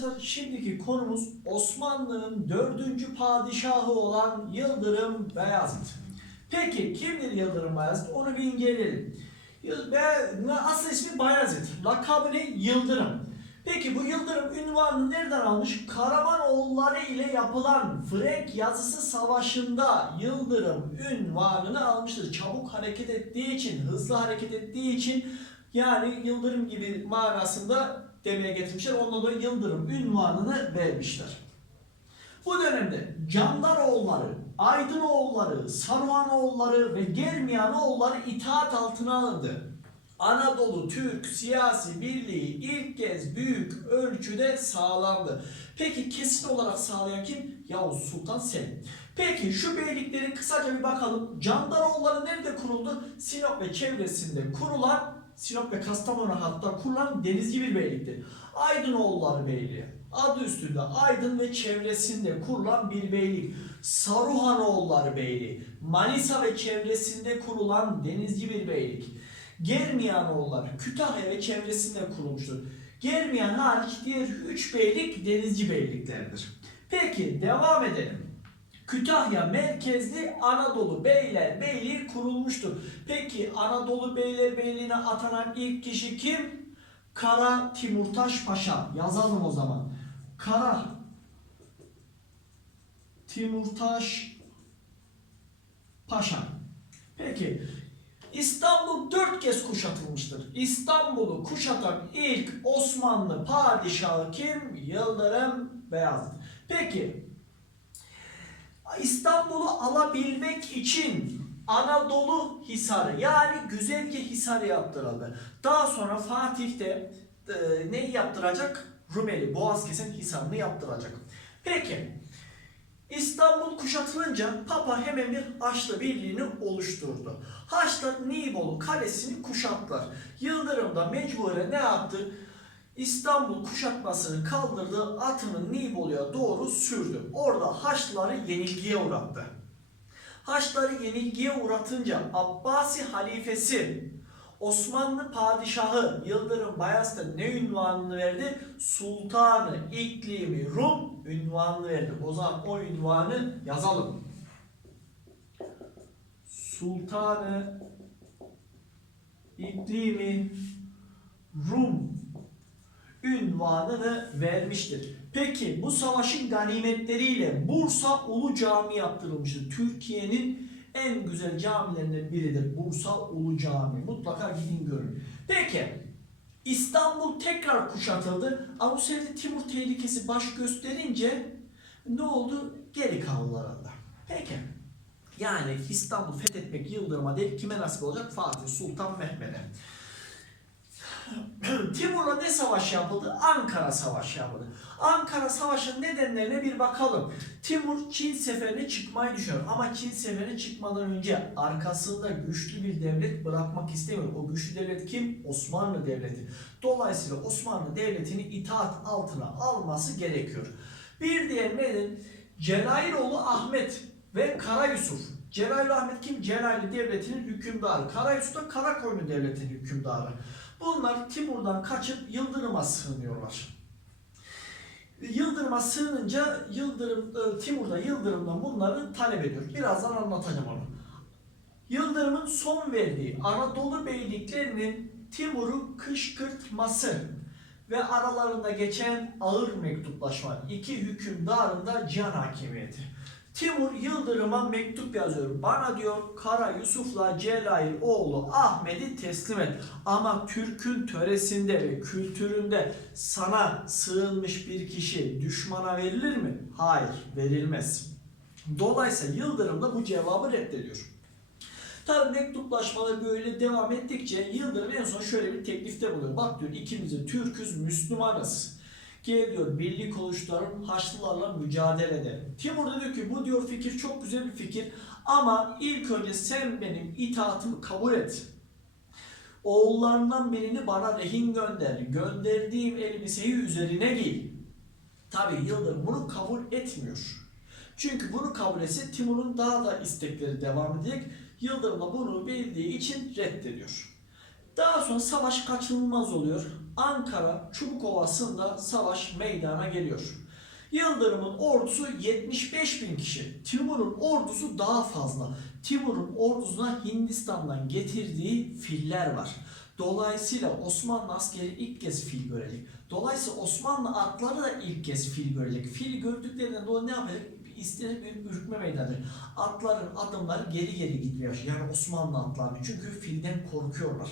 Arkadaşlar şimdiki konumuz Osmanlı'nın dördüncü padişahı olan Yıldırım Beyazıt. Peki kimdir Yıldırım Beyazıt? Onu bir inceleyelim. Asıl ismi Bayezid. Lakabı ne? Yıldırım. Peki bu Yıldırım ünvanını nereden almış? Karamanoğulları ile yapılan Frank yazısı savaşında Yıldırım ünvanını almıştır. Çabuk hareket ettiği için, hızlı hareket ettiği için yani Yıldırım gibi manasında demeye getirmişler. Ondan dolayı Yıldırım ünvanını vermişler. Bu dönemde Candaroğulları, Aydınoğulları, Saruhanoğulları ve Germiyanoğulları itaat altına alındı. Anadolu Türk siyasi birliği ilk kez büyük ölçüde sağlandı. Peki kesin olarak sağlayan kim? Yavuz Sultan Selim. Peki şu beylikleri kısaca bir bakalım. Candaroğulları nerede kuruldu? Sinop ve çevresinde kurulan, Sinop ve Kastamonu hatta kurulan denizci bir beylikti. Aydınoğulları Beyliği. Adı üstünde Aydın ve çevresinde kurulan bir beylik. Saruhanoğulları Beyliği. Manisa ve çevresinde kurulan denizci bir beylik. Germiyanoğulları Kütahya ve çevresinde kurulmuştur. Germiyan hariç diğer üç beylik denizci beyliklerdir. Peki devam edelim. Kütahya merkezli Anadolu Beyler Beyliği kurulmuştur. Peki Anadolu Beyler Beyliğine atanan ilk kişi kim? Kara Timurtaş Paşa. Yazalım o zaman. Kara Timurtaş Paşa. Peki İstanbul dört kez kuşatılmıştır. İstanbul'u kuşatan ilk Osmanlı padişahı kim? Yıldırım Beyazıt. Peki İstanbul'u alabilmek için Anadolu Hisarı yani Güzelce Hisarı yaptırıldı. Daha sonra Fatih de e, neyi yaptıracak? Rumeli Boğazkesen Hisarı'nı yaptıracak. Peki İstanbul kuşatılınca Papa hemen bir Haçlı birliğini oluşturdu. Haçlılar Nibolu kalesini kuşattılar. Yıldırım da mecburen ne yaptı? İstanbul kuşatmasını kaldırdı, atını Nibolu'ya doğru sürdü. Orada Haçlıları yenilgiye uğrattı. Haçlıları yenilgiye uğratınca Abbasi halifesi Osmanlı padişahı Yıldırım Bayezid'e ne ünvanını verdi? Sultanı İklimi Rum ünvanını verdi. O zaman o ünvanı yazalım. Sultanı İklimi Rum ünvanını vermiştir. Peki bu savaşın ganimetleriyle Bursa Ulu Cami yaptırılmıştır. Türkiye'nin en güzel camilerinden biridir Bursa Ulu Cami. Mutlaka gidin görün. Peki İstanbul tekrar kuşatıldı de Timur tehlikesi baş gösterince ne oldu? Geri kaldılar arada. Peki. Yani İstanbul fethetmek Yıldırım'a değil kime nasip olacak? Fatih Sultan Mehmet'e. Timur'la ne savaş yapıldı? Ankara Savaşı yapıldı. Ankara Savaşı'nın nedenlerine bir bakalım. Timur Çin seferine çıkmayı düşünüyor ama Çin seferine çıkmadan önce arkasında güçlü bir devlet bırakmak istemiyor. O güçlü devlet kim? Osmanlı Devleti. Dolayısıyla Osmanlı Devleti'ni itaat altına alması gerekiyor. Bir diğer neden Celayiloğlu Ahmet ve Kara Yusuf. Celayiloğlu Ahmet kim? Celalli Devleti'nin hükümdarı. Kara Yusuf da Karakoyunlu Devleti'nin hükümdarı. Bunlar Timur'dan kaçıp Yıldırım'a sığınıyorlar. Yıldırım'a sığınınca Yıldırım, e, Timur da Yıldırım'dan bunları talep ediyor. Birazdan anlatacağım onu. Yıldırım'ın son verdiği Anadolu beyliklerinin Timur'u kışkırtması ve aralarında geçen ağır mektuplaşma iki hükümdarın da cihan hakimiyeti. Timur Yıldırım'a mektup yazıyor. Bana diyor Kara Yusuf'la Celail oğlu Ahmet'i teslim et. Ama Türk'ün töresinde ve kültüründe sana sığınmış bir kişi düşmana verilir mi? Hayır, verilmez. Dolayısıyla Yıldırım da bu cevabı reddediyor. Tabi mektuplaşmalar böyle devam ettikçe Yıldırım en son şöyle bir teklifte buluyor. Bak diyor ikimiz de Türk'üz, Müslümanız. Gel diyor birlik oluşturalım, Haçlılarla mücadele edelim. Timur da diyor ki bu diyor fikir çok güzel bir fikir ama ilk önce sen benim itaatımı kabul et. Oğullarından birini bana rehin gönder. Gönderdiğim elbiseyi üzerine giy. Tabi Yıldırım bunu kabul etmiyor. Çünkü bunu kabul etse Timur'un daha da istekleri devam edecek. Yıldırım da bunu bildiği için reddediyor. Daha sonra savaş kaçınılmaz oluyor. Ankara Çubukovası'nda savaş meydana geliyor. Yıldırım'ın ordusu 75 bin kişi. Timur'un ordusu daha fazla. Timur'un ordusuna Hindistan'dan getirdiği filler var. Dolayısıyla Osmanlı askeri ilk kez fil görecek. Dolayısıyla Osmanlı atları da ilk kez fil görecek. Fil gördüklerinden dolayı ne yapacak? İstenir bir ürkme meydanı. Atların adımları geri geri başlıyor. Yani Osmanlı atları. Çünkü filden korkuyorlar.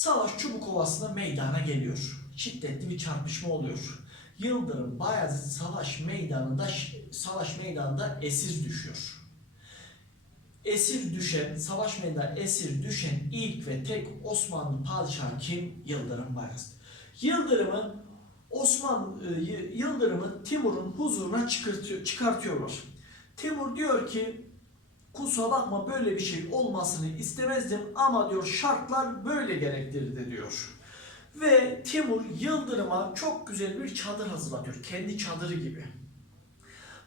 Savaş Çubukovası'nda meydana geliyor. Şiddetli bir çarpışma oluyor. Yıldırım Bayezid savaş meydanında savaş meydanında esir düşüyor. Esir düşen, savaş meydanında esir düşen ilk ve tek Osmanlı padişahı kim? Yıldırım Bayezid. Yıldırım'ı Osman e, Yıldırım'ı Timur'un huzuruna çıkartıyor, çıkartıyorlar. Timur diyor ki kusura bakma böyle bir şey olmasını istemezdim ama diyor şartlar böyle gerektirdi diyor. Ve Timur Yıldırım'a çok güzel bir çadır hazırlatıyor. Kendi çadırı gibi.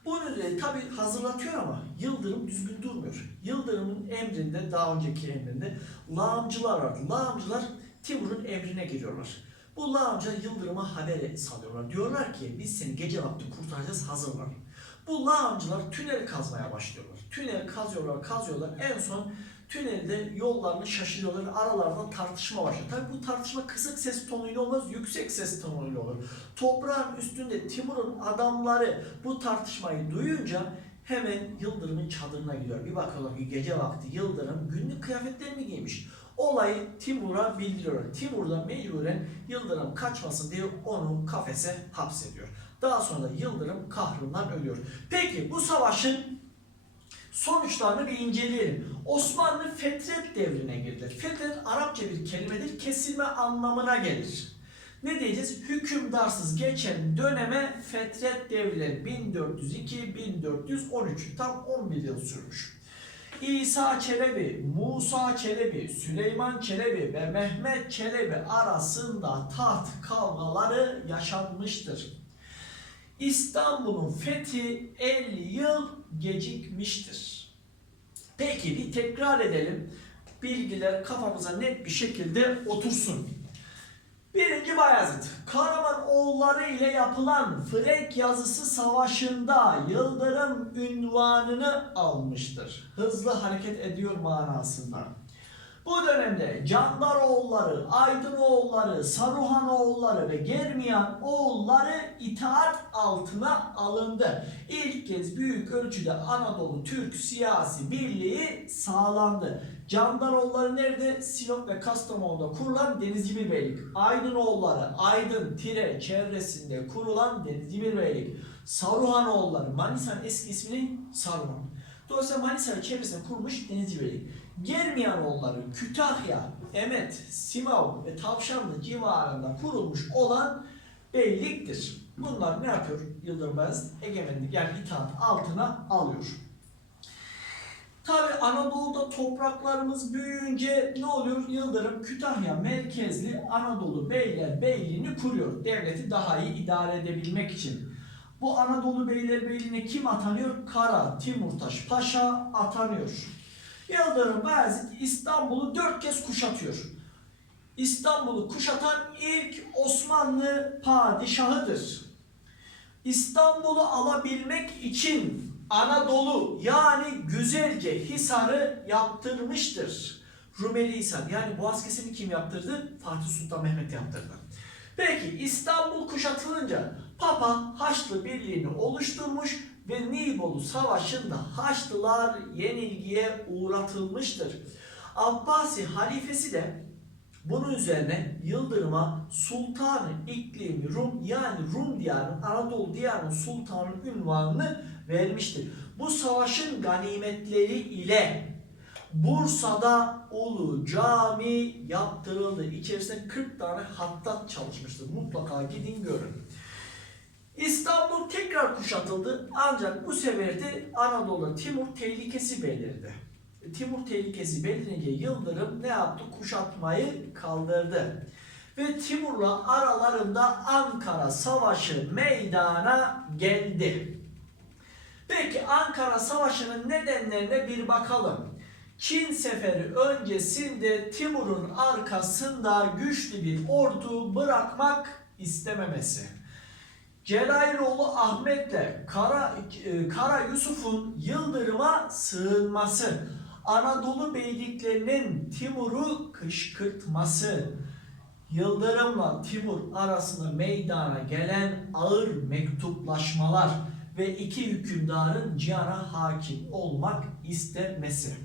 Bunun üzerine tabi hazırlatıyor ama Yıldırım düzgün durmuyor. Yıldırım'ın emrinde, daha önceki emrinde lağımcılar vardı. Lağımcılar Timur'un emrine giriyorlar. Bu lağımcılar Yıldırım'a haber salıyorlar. Diyorlar ki biz seni gece vakti kurtaracağız hazırlan. Bu lağımcılar tünel kazmaya başlıyorlar. Tünel kazıyorlar, kazıyorlar. En son tünelde yollarını şaşırıyorlar. Aralarında tartışma başlıyor. Tabii bu tartışma kısık ses tonuyla olmaz, yüksek ses tonuyla olur. Toprağın üstünde Timur'un adamları bu tartışmayı duyunca hemen Yıldırım'ın çadırına gidiyor. Bir bakıyorlar ki gece vakti Yıldırım günlük kıyafetlerini giymiş. Olayı Timur'a bildiriyor. Timur da mecburen Yıldırım kaçmasın diye onu kafese hapsediyor. Daha sonra da Yıldırım kahrından ölüyor. Peki bu savaşın sonuçlarını bir inceleyelim. Osmanlı fetret devrine girdiler. Fetret Arapça bir kelimedir. Kesilme anlamına gelir. Ne diyeceğiz? Hükümdarsız geçen döneme fetret devrileri 1402-1413 tam 11 yıl sürmüş. İsa Çelebi, Musa Çelebi, Süleyman Çelebi ve Mehmet Çelebi arasında taht kavgaları yaşanmıştır. İstanbul'un fethi 50 yıl gecikmiştir. Peki bir tekrar edelim. Bilgiler kafamıza net bir şekilde otursun. Birinci Bayezid, Karaman oğulları ile yapılan Frek yazısı savaşında Yıldırım ünvanını almıştır. Hızlı hareket ediyor manasında. Bu dönemde Candar oğulları, Aydın oğulları, Saruhan oğulları ve Germiyan oğulları itaat altına alındı. İlk kez büyük ölçüde Anadolu Türk siyasi birliği sağlandı. Candaroğulları nerede? Sinop ve Kastamonu'da kurulan denizci bir beylik. Aydınoğulları, Aydın, Tire çevresinde kurulan denizci bir beylik. Saruhanoğulları, Manisa'nın eski ismini Saruhan. Dolayısıyla Manisa ve çevresinde kurulmuş denizci beylik. Germiyanoğulları, Kütahya, Emet, Simav ve Tavşanlı civarında kurulmuş olan beyliktir. Bunlar ne yapıyor? Yıldırım Beyazıt egemenlik yani itaat altına alıyor. Tabi Anadolu'da topraklarımız büyüyünce ne oluyor? Yıldırım Kütahya merkezli Anadolu Beyler Beyliğini kuruyor. Devleti daha iyi idare edebilmek için. Bu Anadolu Beyler Beyliğine kim atanıyor? Kara Timurtaş Paşa atanıyor. Yıldırım Bayezid İstanbul'u dört kez kuşatıyor. İstanbul'u kuşatan ilk Osmanlı padişahıdır. İstanbul'u alabilmek için Anadolu yani Güzelce Hisar'ı yaptırmıştır. Rumeli Hisar yani Boğaz kesimi kim yaptırdı? Fatih Sultan Mehmet yaptırdı. Peki İstanbul kuşatılınca Papa Haçlı Birliği'ni oluşturmuş ve Nibolu Savaşı'nda Haçlılar yenilgiye uğratılmıştır. Abbasi halifesi de bunun üzerine Yıldırım'a Sultanı İklimi Rum yani Rum diyarının Anadolu diyarının sultanı ünvanını vermiştir. Bu savaşın ganimetleri ile Bursa'da Ulu Cami yaptırıldı. İçerisinde 40 tane hattat çalışmıştır. Mutlaka gidin görün. İstanbul tekrar kuşatıldı ancak bu sefer de Anadolu Timur tehlikesi belirdi. Timur tehlikesi belirince Yıldırım ne yaptı? Kuşatmayı kaldırdı. Ve Timur'la aralarında Ankara Savaşı meydana geldi. Peki Ankara Savaşı'nın nedenlerine bir bakalım. Çin seferi öncesinde Timur'un arkasında güçlü bir ordu bırakmak istememesi. Celalioğlu Ahmet'le Kara, e, Kara Yusuf'un Yıldırım'a sığınması, Anadolu beyliklerinin Timur'u kışkırtması, Yıldırım'la Timur arasında meydana gelen ağır mektuplaşmalar ve iki hükümdarın cihana hakim olmak istemesi.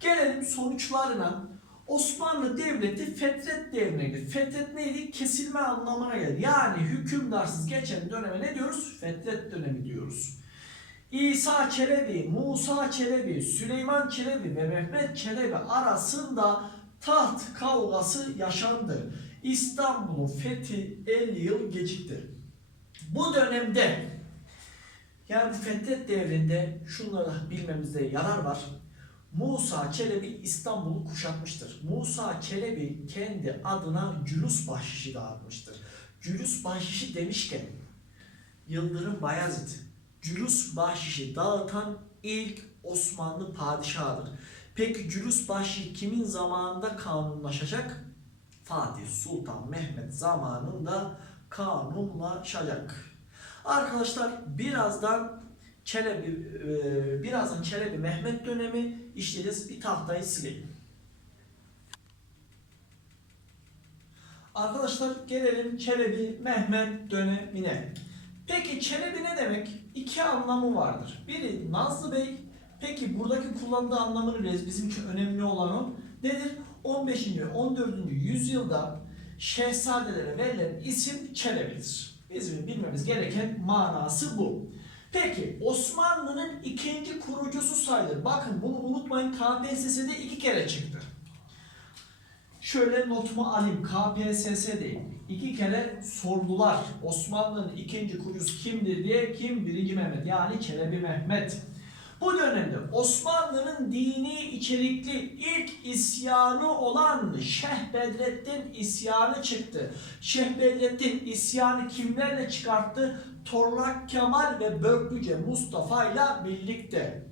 Gelelim sonuçlarına. Osmanlı Devleti fetret devrine girdi. Fetret neydi? Kesilme anlamına gelir. Yani hükümdarsız geçen döneme ne diyoruz? Fetret dönemi diyoruz. İsa Çelebi, Musa Çelebi, Süleyman Çelebi ve Mehmet Çelebi arasında taht kavgası yaşandı. İstanbul'un fethi 50 yıl gecikti. Bu dönemde yani bu Fetret devrinde şunları bilmemizde yarar var. Musa Çelebi İstanbul'u kuşatmıştır. Musa Çelebi kendi adına cülus bahşişi dağıtmıştır. Cülus bahşişi demişken Yıldırım Bayezid cülus bahşişi dağıtan ilk Osmanlı padişahıdır. Peki cülus bahşişi kimin zamanında kanunlaşacak? Fatih Sultan Mehmet zamanında kanunlaşacak. Arkadaşlar birazdan Çelebi, e, birazdan Çelebi Mehmet dönemi işleyeceğiz. Bir tahtayı silelim. Arkadaşlar gelelim Çelebi Mehmet dönemine. Peki Çelebi ne demek? İki anlamı vardır. Biri Nazlı Bey. Peki buradaki kullandığı anlamını biliriz. Bizim için önemli olan o. Nedir? 15. ve 14. yüzyılda şehzadelere verilen isim Çelebi'dir. Bizim bilmemiz gereken manası bu. Peki Osmanlı'nın ikinci kurucusu sayılır. Bakın bunu unutmayın KPSS'de iki kere çıktı. Şöyle notumu alayım KPSS değil. İki kere sordular. Osmanlı'nın ikinci kurucusu kimdir diye kim? Birinci Mehmet yani Çelebi Mehmet. Bu dönemde Osmanlı'nın dini içerikli ilk isyanı olan Şeyh Bedrettin isyanı çıktı. Şeyh Bedrettin isyanı kimlerle çıkarttı? Torlak Kemal ve Börklüce Mustafa ile birlikte.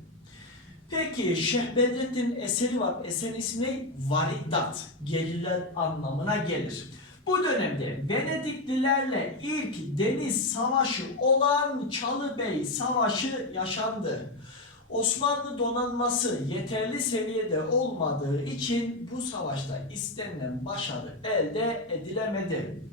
Peki Şeyh Bedrettin eseri var. Eserin ismi? Varidat. Gelirler anlamına gelir. Bu dönemde Venediklilerle ilk deniz savaşı olan Çalıbey Savaşı yaşandı. Osmanlı donanması yeterli seviyede olmadığı için bu savaşta istenilen başarı elde edilemedi.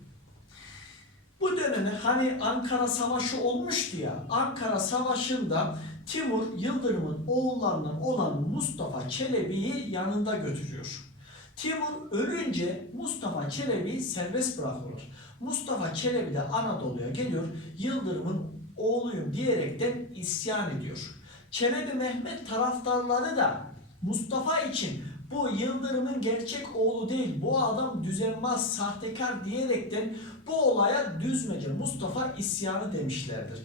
Bu dönemde hani Ankara Savaşı olmuştu ya, Ankara Savaşı'nda Timur Yıldırım'ın oğullarından olan Mustafa Çelebi'yi yanında götürüyor. Timur ölünce Mustafa Çelebi'yi serbest bırakıyorlar. Mustafa Çelebi de Anadolu'ya geliyor, Yıldırım'ın oğluyum diyerekten isyan ediyor. Çelebi Mehmet taraftarları da Mustafa için bu Yıldırım'ın gerçek oğlu değil, bu adam düzenbaz, sahtekar diyerekten bu olaya düzmece Mustafa isyanı demişlerdir.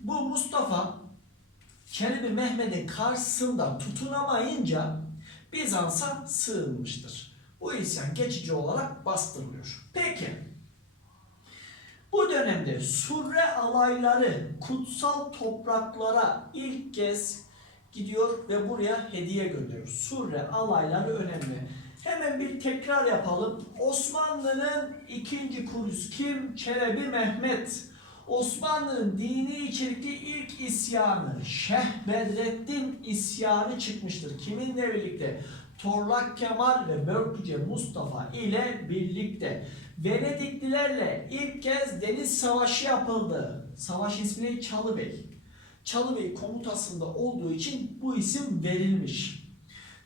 Bu Mustafa Çelebi Mehmet'in karşısında tutunamayınca Bizans'a sığınmıştır. Bu isyan geçici olarak bastırılıyor. Peki bu dönemde Surre alayları kutsal topraklara ilk kez gidiyor ve buraya hediye gönderiyor. Surre alayları önemli. Hemen bir tekrar yapalım. Osmanlı'nın ikinci kurucusu kim? Çelebi Mehmet. Osmanlı'nın dini içerikli ilk isyanı Şeyh Bedrettin isyanı çıkmıştır. Kiminle birlikte? Torlak Kemal ve Börklüce Mustafa ile birlikte. Venediklilerle ilk kez deniz savaşı yapıldı. Savaş ismi Çalıbey. Çalıbey komutasında olduğu için bu isim verilmiş.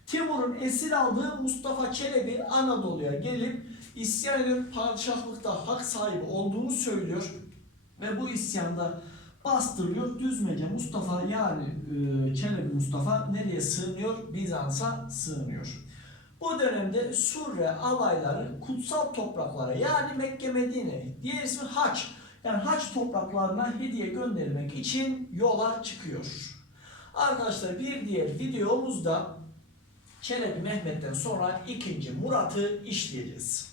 Timur'un esir aldığı Mustafa Çelebi Anadolu'ya gelip isyan edip padişahlıkta hak sahibi olduğunu söylüyor. Ve bu isyanda bastırılıyor. Düzmece Mustafa yani e, Çelebi Mustafa nereye sığınıyor? Bizans'a sığınıyor. Bu dönemde Surre alayları kutsal topraklara yani Mekke Medine diğer ismi Haç yani Haç topraklarına hediye göndermek için yola çıkıyor. Arkadaşlar bir diğer videomuzda Çelebi Mehmet'ten sonra ikinci Murat'ı işleyeceğiz.